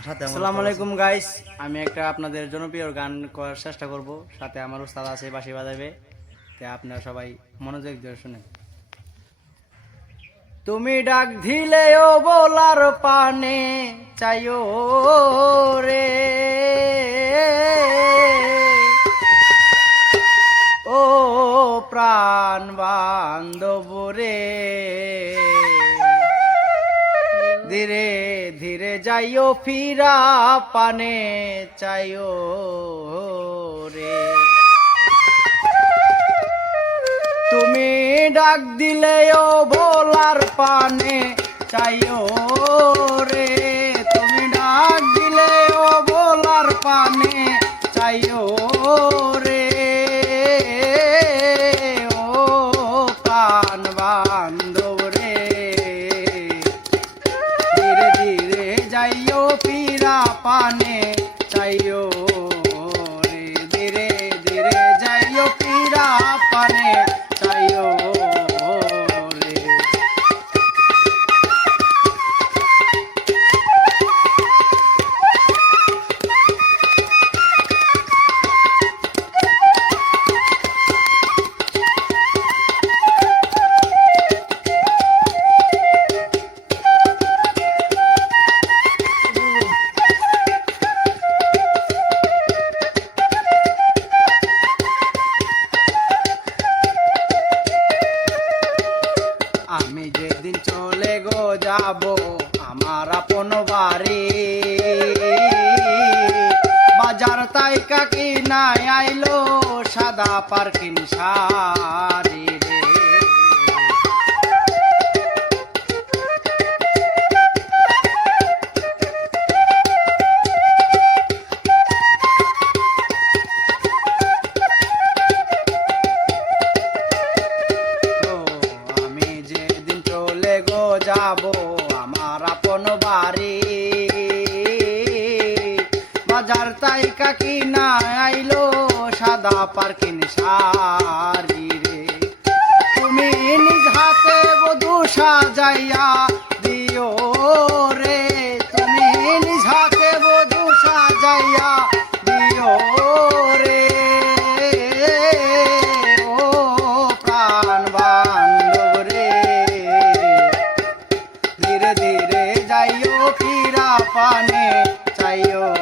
আসসালামু আলাইকুম গাইস আমি একটা আপনাদের জনপ্রিয় গান করার চেষ্টা করব। সাথে আমার উস্তাদ আছে বাসি বাজাবে। তে আপনারা সবাই মনোযোগ দিয়ে শুনেন। তুমি ডাক দিলেও বলার পানে চাইও রে। যাইও ফিরা পানে চাইও রে। তুমি ডাক দিলেও ভোলার পানে চাইও রে। যাইও পীরা পানে চাইও চলে গো যাব আমার আপন বাড়ি। বাজার তাই কাকি নাই আইলো সাদা পার্কিন শাড়ি যাব আমার আপন বাড়ি। বাজার তাই কাকি না আইলো সাদা পার্কিন শাড়ি রে। তুমি নিজ হাতে বধু সাজাইয়া প্রাণে চাইও।